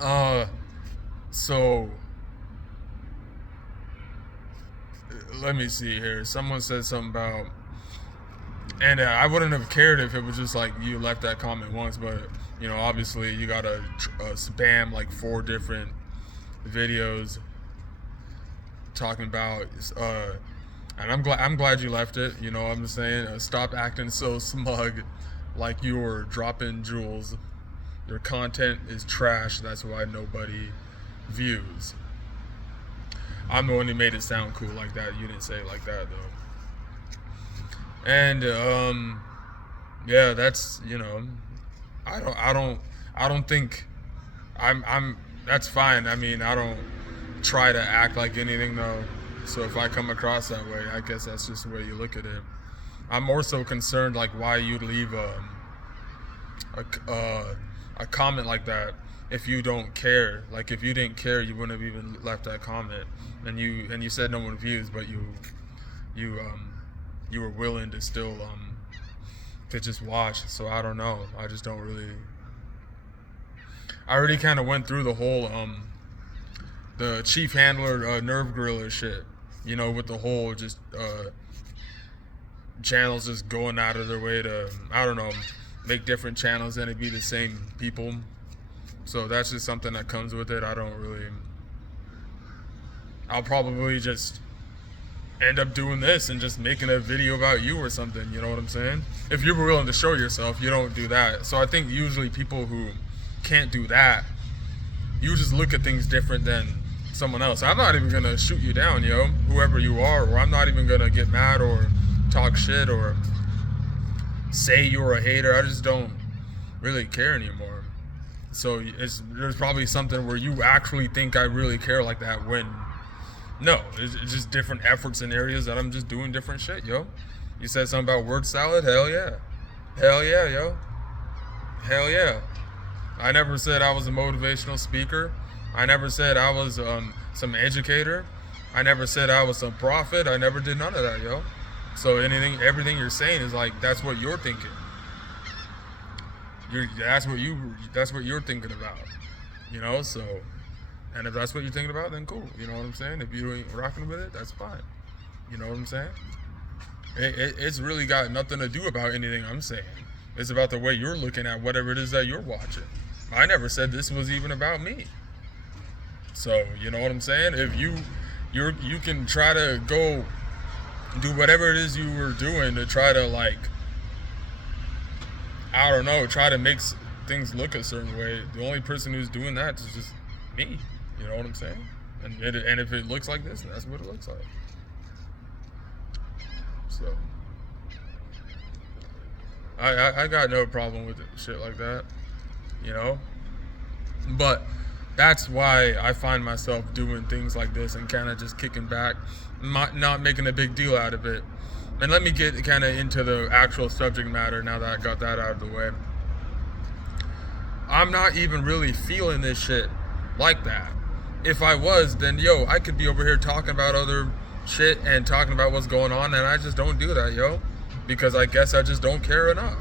Uh, so let me see here. Someone said something about, and I wouldn't have cared if it was just like you left that comment once, but obviously you gotta spam like 4 different videos talking about, and I'm glad you left it. You know what I'm saying? Stop acting so smug, like you were dropping jewels. Your content is trash. That's why nobody views. I'm the one who made it sound cool like that. You didn't say it like that though. And yeah, that's I don't think I'm. That's fine. I mean, I don't try to act like anything though. So if I come across that way, I guess that's just the way you look at it. I'm more so concerned like why you'd leave a comment like that if you don't care. Like if you didn't care, you wouldn't have even left that comment. And you said no one views, but you were willing to still to just watch. So I don't know. I just don't really. I already kind of went through the whole the chief handler nerve gorilla shit. With the whole just channels just going out of their way to, I don't know, make different channels and it be the same people. So that's just something that comes with it. I'll probably just end up doing this and just making a video about you or something. You know what I'm saying? If you were willing to show yourself, you don't do that. So I think usually people who can't do that, you just look at things different than someone else. I'm not even gonna shoot you down, whoever you are, or I'm not even gonna get mad or talk shit or say you're a hater. I just don't really care anymore. So there's probably something where you actually think I really care like that, when no, it's just different efforts in areas that I'm just doing different shit, yo. You said something about word salad? Hell yeah. Hell yeah, yo. Hell yeah. I never said I was a motivational speaker. I never said I was some educator. I never said I was some prophet. I never did none of that, yo. So everything you're saying is like, that's what you're thinking. That's what you're thinking about, So, and if that's what you're thinking about, then cool. You know what I'm saying? If you ain't rocking with it, that's fine. You know what I'm saying? It's really got nothing to do about anything I'm saying. It's about the way you're looking at whatever it is that you're watching. I never said this was even about me. So, you know what I'm saying? If you can try to go do whatever it is you were doing to try to, like, I don't know, try to make things look a certain way. The only person who's doing that is just me. You know what I'm saying? And if it looks like this, that's what it looks like. So I got no problem with shit like that, But that's why I find myself doing things like this and kind of just kicking back, not making a big deal out of it. And let me get kind of into the actual subject matter now that I got that out of the way. I'm not even really feeling this shit like that. If I was, then I could be over here talking about other shit and talking about what's going on, and I just don't do that, because I guess I just don't care enough.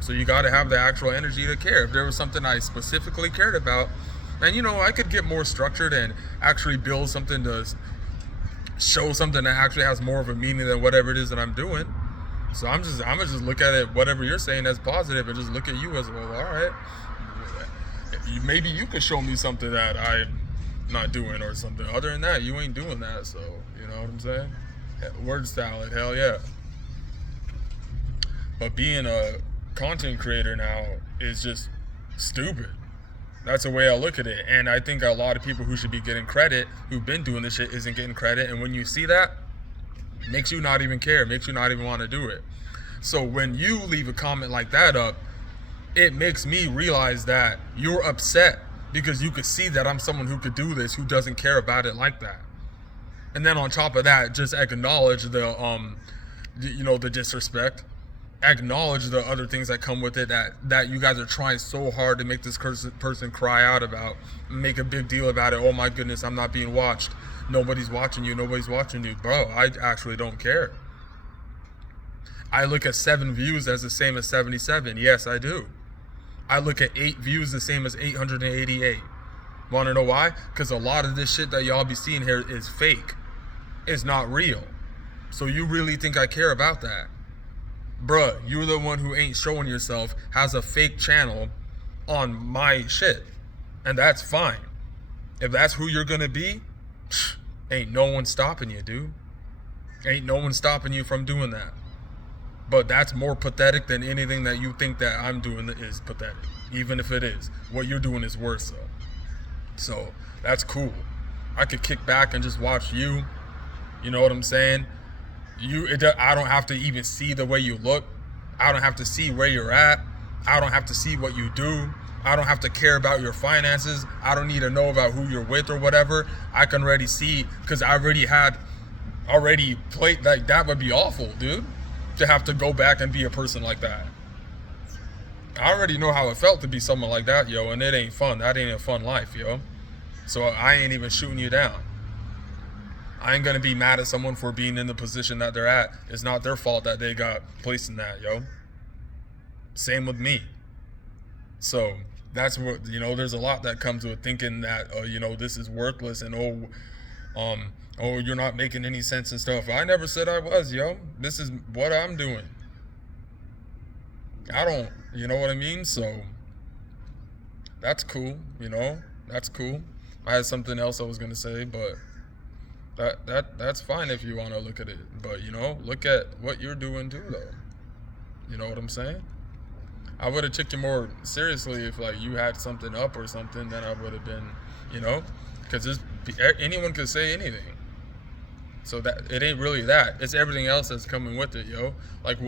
So you got to have the actual energy to care. If there was something I specifically cared about, and I could get more structured and actually build something to show something that actually has more of a meaning than whatever it is that I'm doing. So I'm gonna just look at it, whatever you're saying as positive, and just look at you as, well, all right, maybe you could show me something that I'm not doing or something. Other than that, you ain't doing that. So you know what I'm saying? Word salad, hell yeah. But being a content creator now is just stupid. That's the way I look at it. And I think a lot of people who should be getting credit, who've been doing this shit, isn't getting credit. And when you see that, it makes you not even care, makes you not even want to do it. So when you leave a comment like that up, it makes me realize that you're upset because you could see that I'm someone who could do this, who doesn't care about it like that. And then on top of that, just acknowledge the disrespect. Acknowledge the other things that come with it, that you guys are trying so hard to make this person cry out about, make a big deal about it. Oh my goodness, I'm not being watched. Nobody's watching you. Bro, I actually don't care. I look at 7 views as the same as 77. Yes, I do. I look at 8 views the same as 888. Want to know why? Because a lot of this shit that y'all be seeing here is fake. It's not real. So you really think I care about that? Bruh, you're the one who ain't showing yourself, has a fake channel on my shit. And that's fine. If that's who you're gonna be, ain't no one stopping you, dude. Ain't no one stopping you from doing that. But that's more pathetic than anything that you think that I'm doing is pathetic. Even if it is. What you're doing is worse, though. So, that's cool. I could kick back and just watch you. You know what I'm saying? I don't have to even see the way you look. I don't have to see where you're at. I don't have to see what you do. I don't have to care about your finances. I don't need to know about who you're with or whatever. I can already see, because I already played. Like, that would be awful, dude, to have to go back and be a person like that. I already know how it felt to be someone like that, yo, and it ain't fun. That ain't a fun life, yo. So I ain't even shooting you down. I ain't gonna be mad at someone for being in the position that they're at. It's not their fault that they got placed in that, yo. Same with me. So that's what, there's a lot that comes with thinking that, this is worthless and, you're not making any sense and stuff. I never said I was, yo. This is what I'm doing. You know what I mean? So that's cool, that's cool. I had something else I was gonna say, but that's fine if you want to look at it. But look at what you're doing too, though. You know what I'm saying? I would have took you more seriously if you had something up or something. Then I would have been, because anyone could say anything. So that it ain't really that. It's everything else that's coming with it, yo.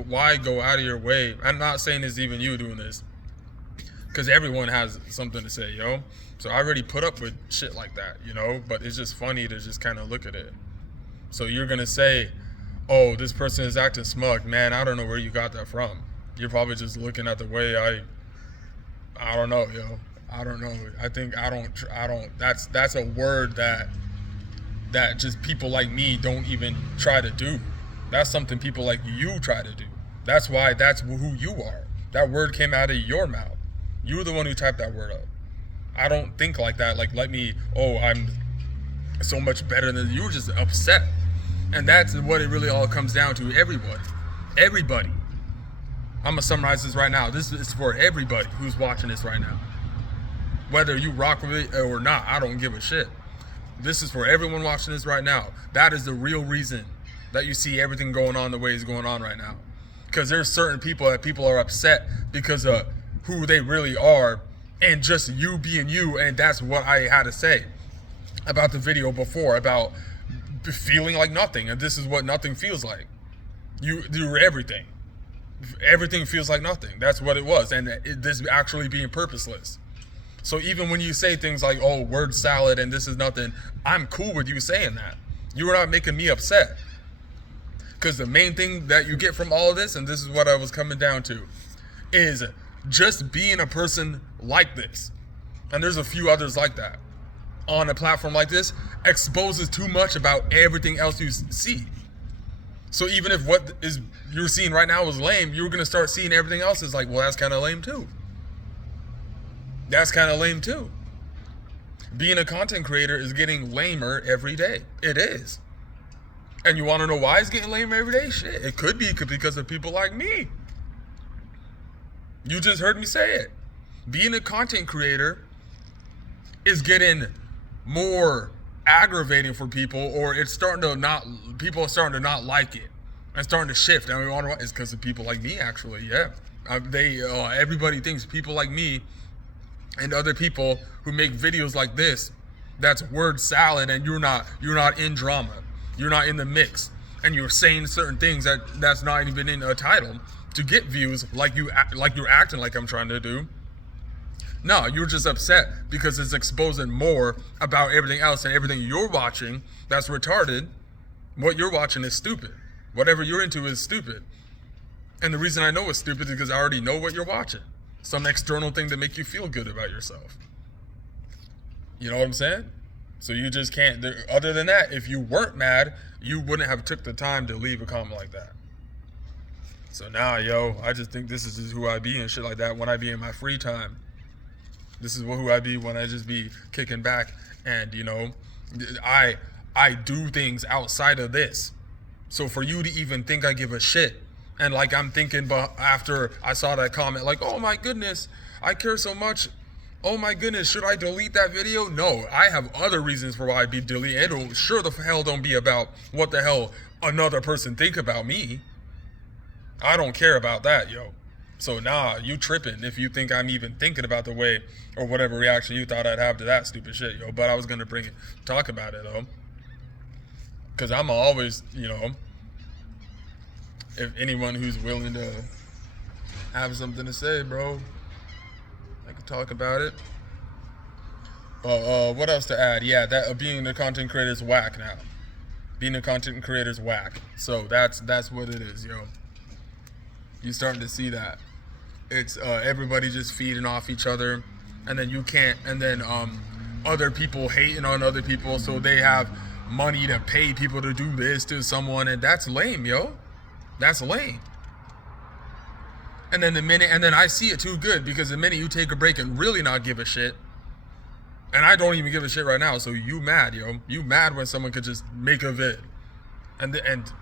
Why go out of your way? I'm not saying it's even you doing this, because everyone has something to say, yo. So I already put up with shit like that, But it's just funny to just kind of look at it. So you're gonna say, "Oh, this person is acting smug." Man, I don't know where you got that from. You're probably just looking at the way I don't know, yo. I don't know. I think I don't. That's a word that just people like me don't even try to do. That's something people like you try to do. That's why that's who you are. That word came out of your mouth. You were the one who typed that word up. I don't think like that. I'm so much better than you. Were just upset. And that's what it really all comes down to. Everybody. I'm going to summarize this right now. This is for everybody who's watching this right now. Whether you rock with it or not, I don't give a shit. This is for everyone watching this right now. That is the real reason that you see everything going on the way it's going on right now. Because there's certain people that people are upset because of who they really are and just you being you. And that's what I had to say about the video before, about feeling like nothing. And this is what nothing feels like. You're everything. Everything feels like nothing. That's what it was. And this actually being purposeless. So even when you say things like, "Oh, word salad and this is nothing," I'm cool with you saying that. You are not making me upset. Because the main thing that you get from all of this, and this is what I was coming down to, is just being a person like this. And there's a few others like that. On a platform like this, exposes too much about everything else you see. So even if what is you're seeing right now is lame, you're going to start seeing everything else as well, that's kind of lame too. That's kind of lame too. Being a content creator is getting lamer every day. It is. And you want to know why it's getting lamer every day? Shit, it could be because of people like me. You just heard me say it. Being a content creator is getting more aggravating for people, or it's starting to not, people are starting to not like it and starting to shift. And we wonder why. It's because of people like me, actually. Yeah. Everybody thinks people like me and other people who make videos like this, that's word salad, and you're not in drama. You're not in the mix. And you're saying certain things that's not even in a title to get views, like you're acting like I'm trying to do. No, you're just upset because it's exposing more about everything else, and everything you're watching that's retarded. What you're watching is stupid. Whatever you're into is stupid. And the reason I know it's stupid is because I already know what you're watching. Some external thing to make you feel good about yourself. You know what I'm saying? So you just can't. Other than that, if you weren't mad, you wouldn't have took the time to leave a comment like that. So now, I just think this is just who I be and shit like that when I be in my free time. This is who I be when I just be kicking back, and you know, I do things outside of this. So for you to even think I give a shit, and like I'm thinking, but after I saw that comment, like, oh my goodness, I care so much. Oh my goodness, should I delete that video? No, I have other reasons for why I'd be deleting it. Don't, sure the hell don't be about what the hell another person think about me. I don't care about that, yo. So nah, you tripping if you think I'm even thinking about the way or whatever reaction you thought I'd have to that stupid shit, yo. But I was gonna talk about it though, cause I'm always, you know, if anyone who's willing to have something to say, bro, I could talk about it. What else to add? Yeah, that being a content creator's whack now. Being a content creator's whack. So that's what it is, yo. You starting to see that. It's everybody just feeding off each other, and then you can't, and then other people hating on other people, so they have money to pay people to do this to someone, and that's lame, yo. That's lame. And then I see it too good, because the minute you take a break and really not give a shit, and I don't even give a shit right now, so you mad, yo. You mad when someone could just make a vid, and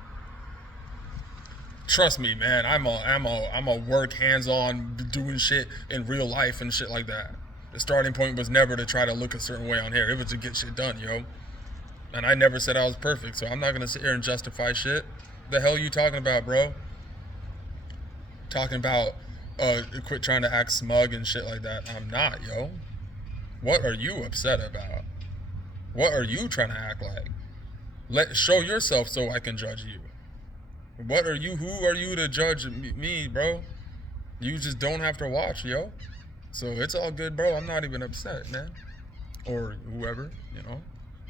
trust me, man, I'm a work hands-on doing shit in real life and shit like that. The starting point was never to try to look a certain way on here. It was to get shit done, yo. And I never said I was perfect, so I'm not gonna sit here and justify shit. The hell you talking about, bro? Talking about quit trying to act smug and shit like that. I'm not, yo. What are you upset about? What are you trying to act like? Show yourself so I can judge you. Who are you to judge me, bro? You just don't have to watch, yo. So it's all good, bro. I'm not even upset, man. Or whoever, you know.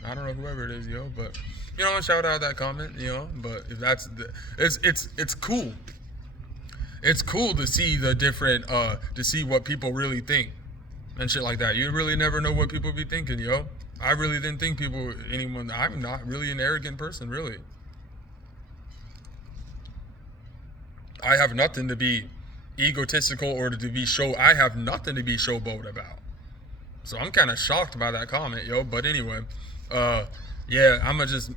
I don't know whoever it is, yo, but you know, shout out that comment, you know. But if that's it's cool. It's cool to see the different to see what people really think and shit like that. You really never know what people be thinking, yo. I really didn't think I'm not really an arrogant person, really. I have nothing to be egotistical or to be I have nothing to be showboat about. So I'm kind of shocked by that comment, yo. But anyway, yeah, I'ma just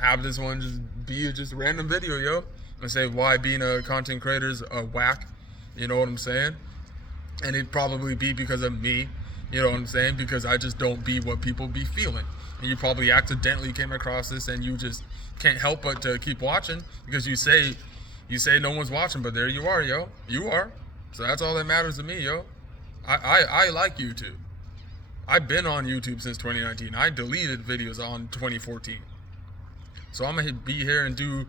have this one just be just a random video, yo, and say why being a content creator's a whack. You know what I'm saying? And it'd probably be because of me. You know what I'm saying? Because I just don't be what people be feeling. And you probably accidentally came across this, and you just can't help but to keep watching because you say no one's watching, but there you are, yo. You are. So that's all that matters to me, yo. I like YouTube. I've been on YouTube since 2019. I deleted videos on 2014. So I'm gonna be here and do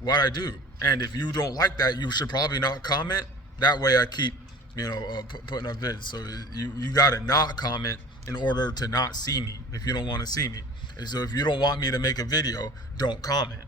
what I do. And if you don't like that, you should probably not comment. That way I keep, you know, putting up vids. So you gotta not comment in order to not see me if you don't want to see me. And so if you don't want me to make a video, don't comment.